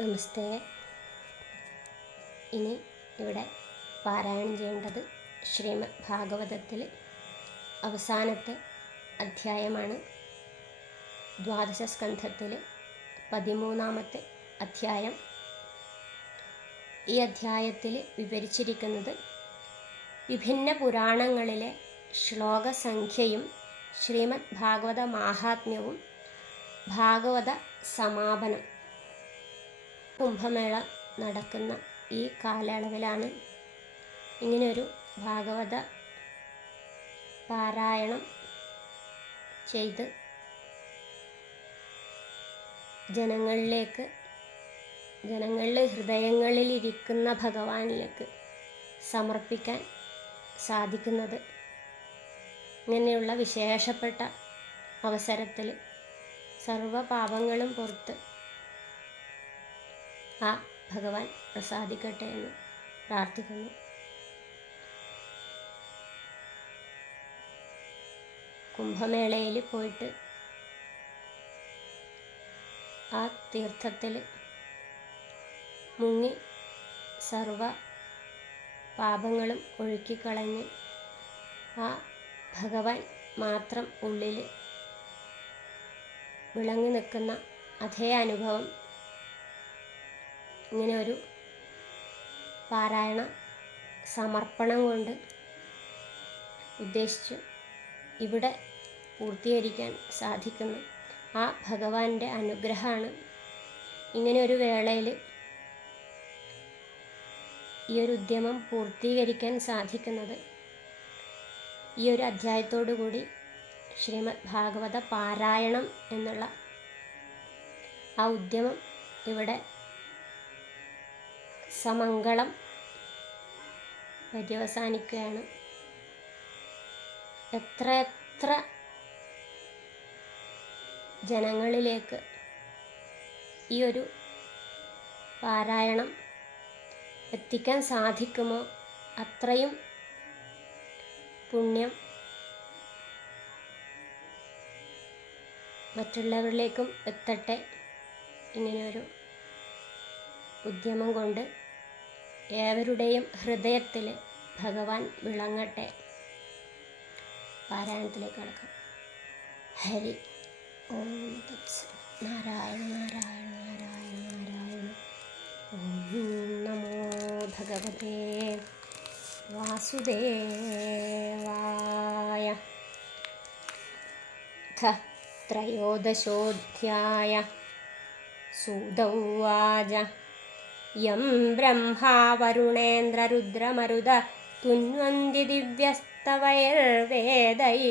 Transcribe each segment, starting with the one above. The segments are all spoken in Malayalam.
നമസ്തേ. ഇനി ഇവിടെ പാരായണം ചെയ്യേണ്ടത് ശ്രീമദ് ഭാഗവതത്തിൽ അവസാനത്തെ അധ്യായമാണ്. ദ്വാദശ സ്കന്ധത്തിൽ 13-ാമത്തെ അധ്യായം. ഈ അധ്യായത്തിൽ വിവരിച്ചിരിക്കുന്നത് വിഭിന്ന പുരാണങ്ങളിലെ ശ്ലോകസംഖ്യയും ശ്രീമദ് ഭാഗവത മാഹാത്മ്യവും ഭാഗവത സമാപനം. കുംഭമേള നടക്കുന്ന ഈ കാലയളവിലാണ് ഇങ്ങനെയൊരു ഭാഗവത പാരായണം ചെയ്ത് ജനങ്ങളുടെ ഹൃദയങ്ങളിലിരിക്കുന്ന ഭഗവാനിലേക്ക് സമർപ്പിക്കാൻ സാധിക്കുന്നത്. ഇങ്ങനെയുള്ള വിശേഷപ്പെട്ട അവസരത്തിൽ സർവപാപങ്ങളും പുറത്ത് ആ ഭഗവാൻ പ്രസാദിക്കട്ടെ എന്ന് പ്രാർത്ഥിക്കുന്നു. കുംഭമേളയിൽ പോയിട്ട് ആ തീർത്ഥത്തിൽ മുങ്ങി സർവ പാപങ്ങളും ഒഴുക്കിക്കളഞ്ഞ് ആ ഭഗവാൻ മാത്രം ഉള്ളിൽ വിളങ്ങി നിൽക്കുന്ന അതേ അനുഭവം ഇങ്ങനെ ഒരു പാരായണ സമർപ്പണം കൊണ്ട് ഉദ്ദേശിച്ചു ഇവിടെ പൂർത്തീകരിക്കാൻ സാധിക്കുന്നു. ആ ഭഗവാന്റെ അനുഗ്രഹമാണ് ഇങ്ങനെ ഒരു വേളയിൽ ഈ ഒരു ഉദ്യമം പൂർത്തീകരിക്കാൻ സാധിക്കുന്നത്. ഈ ഒരു അധ്യായത്തോടു കൂടി ശ്രീമദ് ഭാഗവത പാരായണം എന്നുള്ള ആ ഉദ്യമം ഇവിടെ സമംഗളം പര്യവസാനിക്കുകയാണ്. എത്ര ജനങ്ങളിലേക്ക് ഈ ഒരു പാരായണം എത്തിക്കാൻ സാധിക്കുമോ അത്രയും പുണ്യം മറ്റുള്ളവരിലേക്കും എത്തട്ടെ. ഇങ്ങനെയൊരു ഉദ്യമം കൊണ്ട് ഏവരുടെയും ഹൃദയത്തിൽ ഭഗവാൻ വിളങ്ങട്ടെ. പാരായണത്തിലേക്ക് കടക്കാം. ഹരി ഓം തത്സത്. നാരായണ നാരായണ നാരായണ നാരായണ. ഓം നമോ ഭഗവതേ വാസുദേവായ. ത്രയോദശോऽധ്യായ. സൂത ഉവാച. യം ബ്രഹ്മാ വരുണേന്ദ്രരുദ്രമരുത തുന്വന്തി ദിവ്യസ്തവൈർവേദൈ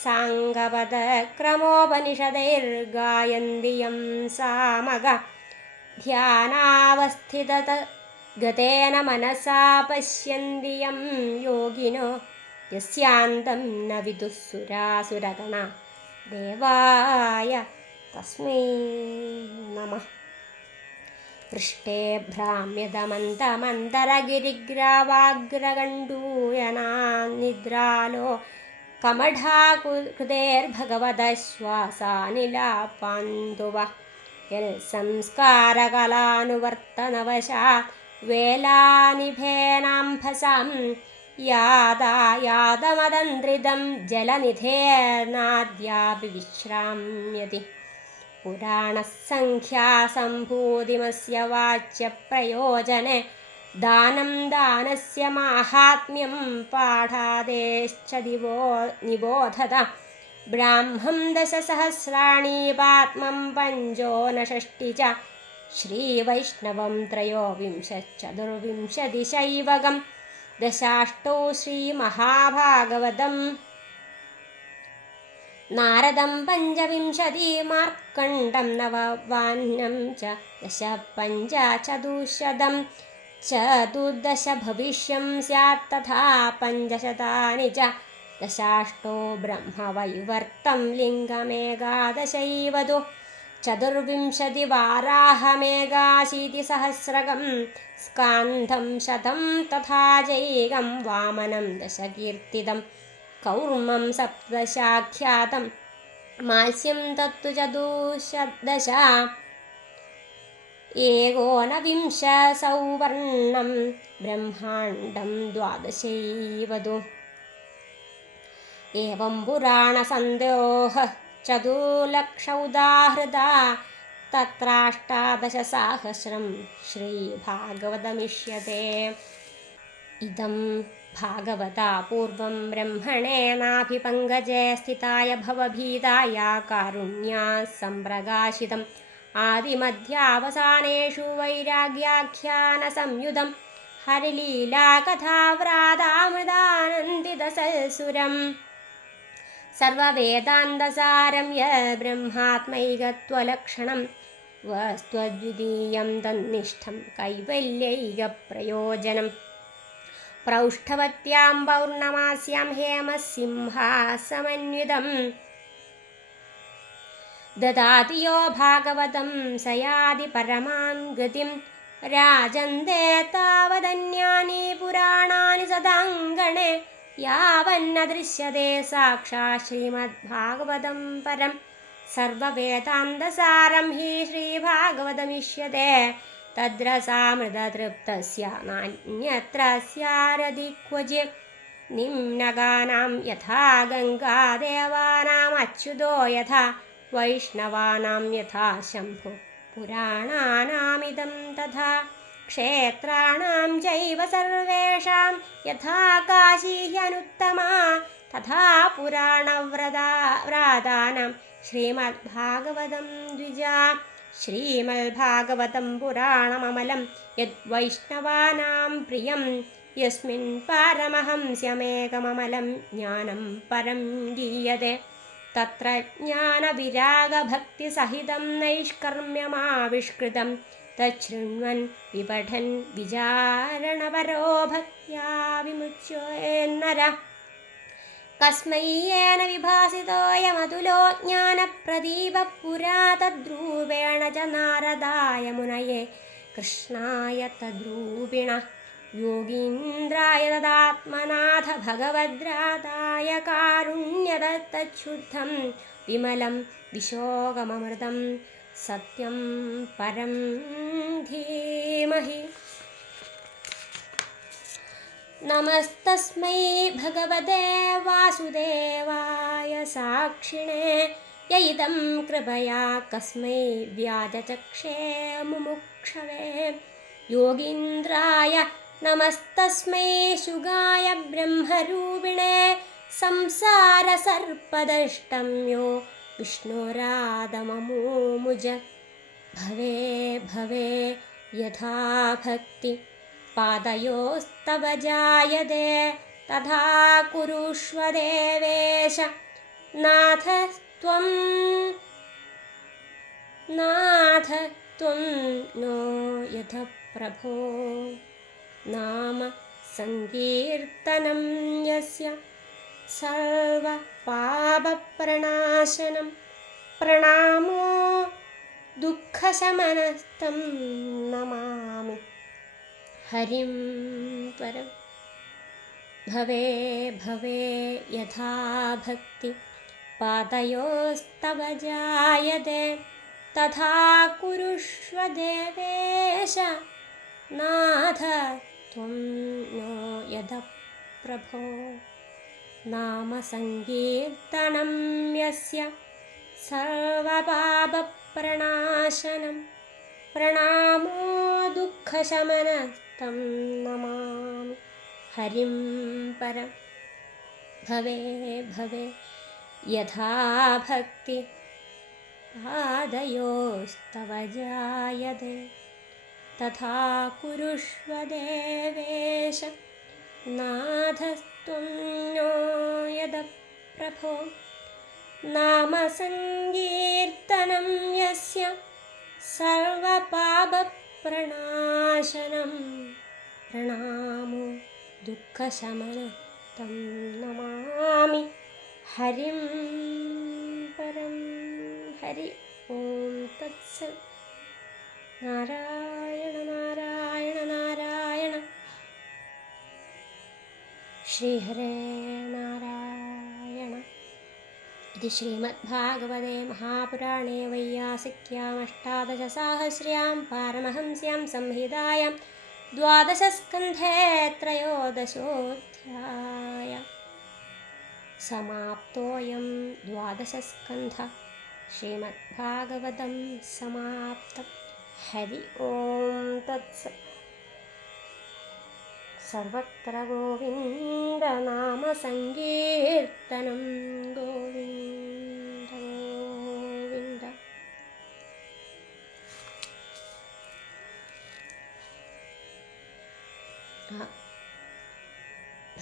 സാംഗപദക്രമോപനിഷदैर्गायन्ति യം സാമഗ ധ്യാനാവസ്ഥിതഗതേന മനസാ പശ്യन्ति യം യോഗിനോ യസ്യാന്തം ന വിദുഃ സുരാസുരഗണാ ദേവായ തസ്മൈ നമഃ. പൃഷ്ടേ ഭ്രാമ്യതമന്തമന്തരഗിരിഗ്രാവാഗ്രകണ്ഡൂയനാ കമഠാകൃതേർഭഗവതശ്വാസാനിലാപാന്തുവ യൽ സംസ്കാരകലാനുവർത്തനവശാ വേലാനിഭേനാംഭസാം യാതായാതമതന്ത്രിതം ജലനിധേർനാദ്യാപി വിശ്രാമ്യതി. പുരാണസംഖ്യാസംഭൂതിമസ്യ വാച്യപ്രയോജനെ ദാനം ദാനസ്യ മാഹാത്മ്യം പാഠാദേശ്ച നിബോധത. ബ്രാഹ്മം ദശസഹസ്രാണി പാത്മം പഞ്ചോനഷഷ്ടി ച. ശ്രീവൈഷ്ണവം ത്രയോവിംശചതുർവിംശതിശൈവകം ദശാഷ്ടോ ശ്രീമഹാഭാഗവതം. നാരദം പഞ്ചവിംശതി മാർക്കണ്ഡം നവവാന്നം ച ദശ പഞ്ചചതുശതം. ചതുർദശ ഭവിഷ്യം സ്യാत् തഥാ പഞ്ചശതാനി ച. ദശാഷ്ടോ ബ്രഹ്മവൈവർത്തം ലിംഗമേകാദശൈവതു. ചതുർവിംശതി വാരാഹമേകാശീതിസഹസ്രകം. സ്കാന്ധം ശതം തഥാ ജൈകം വാമനം ദശകീർത്തിതം. കൗർമം സപ്തദശാഖ്യാതം മാത്സ്യം തത്തു ചതുർദശ. एकोनविंशसौवर्णं ब्रह्माण्डं द्वादशैवतु एवं पुराणसन्दोहः चतुर्लक्षौदाहृता तत्राष्टादशसाहस्रं श्रीभागवतमिष्यते। इदं भागवता पूर्वं ब्रह्मणेनाभिपङ्कजे स्थिताय भवभीताय कारुण्या सम्प्रकाशितम् आदिमध्यावसानेषु वैराग्याख्यानसंयुतं हरिलीलाकथाव्रातामृतानन्दितसुरम् सर्ववेदान्तसारं यद्ब्रह्मात्मैकत्वलक्षणं वस्त्वद्वितीयं तन्निष्ठं कैवल्यैकप्रयोजनम् प्रौष्ठवत्यां पौर्णमास्यां हेमसिंहासमन्वितं ददाति यो भागवतं स याति परमां गतिं राजन्ते तावदन्यानि पुराणानि सदाङ्गणे यावन्न दृश्यते साक्षात् श्रीमद्भागवतं परं सर्ववेदान्तसारं हि श्रीभागवतमिष्यते तद्रसामृततृप्तस्य नान्यत्र स्यारति क्वचित् निम्नगानां यथा गङ्गादेवानाम् अच्युतो यथा वैष्णवानां यथा शम्भुः पुराणानामिदं तथा क्षेत्राणां चैव सर्वेषां यथा काशी ह्यनुत्तमा तथा पुराणव्रतानां श्रीमद्भागवतं द्विजा श्रीमद्भागवतं पुराणममलं यद्वैष्णवानां प्रियं यस्मिन् पारमहंस्यमेकममलं ज्ञानं परं गीयते तत्र ज्ञानविरागभक्तिसहितं नैष्कर्म्यमाविष्कृतं तच्छृण्वन् विपठन् विचारणपरो भक्त्या विमुच्येन्नरः कस्मै येन विभासितोऽयमतुलो ज्ञानप्रदीपः पुरा तद्रूपेण च नारदाय मुनये कृष्णाय तद्रूपिणः योगीन्द्राय तदात्मनाथ भगवद्राताय कारुण्यदत्तच्छुद्धं विमलं विशोकममृतं सत्यं परं धीमहि। नमस्तस्मै भगवते वासुदेवाय साक्षिणे यैदं कृपया कस्मै व्याजचक्षे मुमुक्षवे योगीन्द्राय नमस्तस्मै शुगाय ब्रह्मरूपिणे संसारसर्पदष्टं यो विष्णुरादममुमुज भवे भवे यथा भक्ति पादयोस्तव जायते तथा कुरुष्व देवेश नाथ त्वं नो यथ प्रभो नाम संकीर्तनं यस्य सर्वपापप्रणाशनं प्रणामो दुःखशमनस्तं नमामि हरिं परं भवे भवे यथा भक्ति पादयोस्तव जायते तथा कुरुष्व देवेश नाथ त्वं नो यद प्रभो नाम संकीर्तनं यस्य सर्वपापप्रणाशनं प्रणामो दुःखशमनस्तं नमामि हरिं परं भवे भवे यथा भक्ति पादयोस्तव जायते तथा कुरुष्व देवेश नाथस्त्वं नो यद प्रभो नाम संकीर्तनं यस्य सर्वपापप्रणाशनं प्रणामो दुःखशमनं नमामि हरिं परं हरि ओं तत्सत् नारायण नारायण नारायण श्रीहरे नारायण इति श्रीमद्भागवते महापुराणे वैयासिक्यामष्टादशसाहस्र्यां पारमहंस्यां संहितायां द्वादशस्कन्धे त्रयोदशोऽध्यायः समाप्तोऽयं द्वादशस्कन्धः श्रीमद्भागवतं समाप्तं। हरि ओं तत्सत्। सर्वत्र गोविन्दनामसङ्कीर्तनं गोविन्द गोविन्द।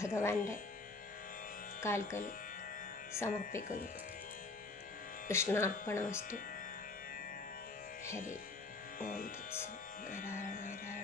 ഭഗവാന്റെ കാൽക്കൽ സമർപ്പിക്കുന്നു. കൃഷ്ണാർപ്പണമസ്തു. ഹരി ഓം തത്സത്. നാരായണ നാരായണ.